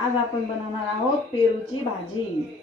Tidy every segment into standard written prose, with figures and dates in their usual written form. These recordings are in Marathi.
आज आपण बनवणार आहोत पेरूची भाजी।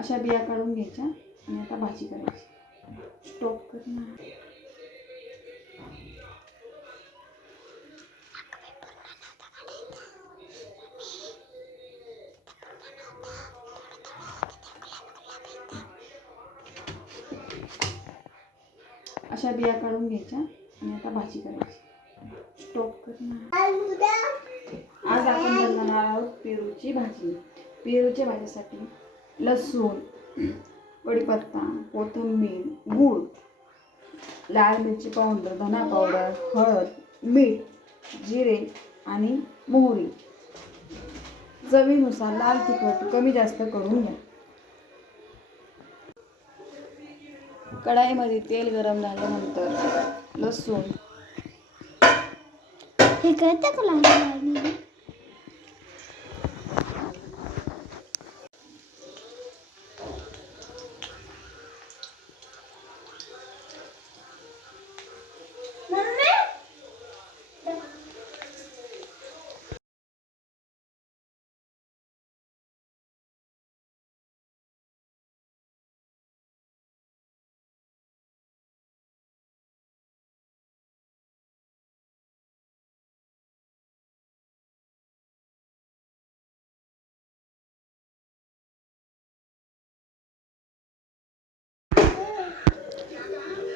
अशा बिया काढून घ्यायच्या आणि आता भाजी करायची। स्टॉप करणार। अशा बिया काढून घ्यायच्या आणि आता भाजी करायची। स्टॉप करणार। आज आपण बनवणार आहोत पेरूची भाजी। पेरूच्या भाजीसाठी लसूण, कढीपत्ता, कोथिंबीर, गूळ, लाल मिरची पावडर, धना पावडर, हळद, मीठ, जिरे आणि मोहरी। चवीनुसार लाल तिखट कमी जास्त करून घ्या। कढाईमध्ये तेल गरम झाल्यानंतर लसूण, हे कळतं का लागलं?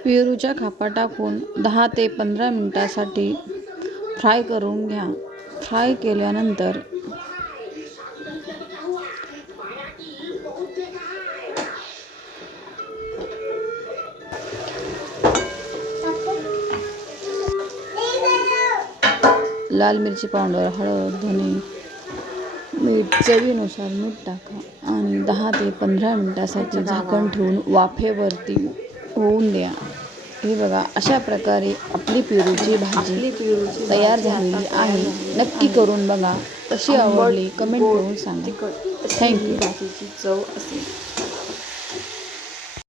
पेरूच्या कापा टाकून 10 ते 15 मिनिटांसाठी फ्राय करून घ्या। फ्राय केल्यानंतर लाल मिरची पावडर, हळद, धने, मीठ, चवीनुसार मीठ टाका आणि 10 ते 15 मिनिटांसाठी झाकण ठेवून वाफेवरती होऊन द्या। हे बघा, अशा प्रकारे आपली पेरूची भाजी तयार झालेली आहे। नक्की करून बघा। कशी आवडली कमेंट करून सांगा। थँक्यू। भाजीची चव असेल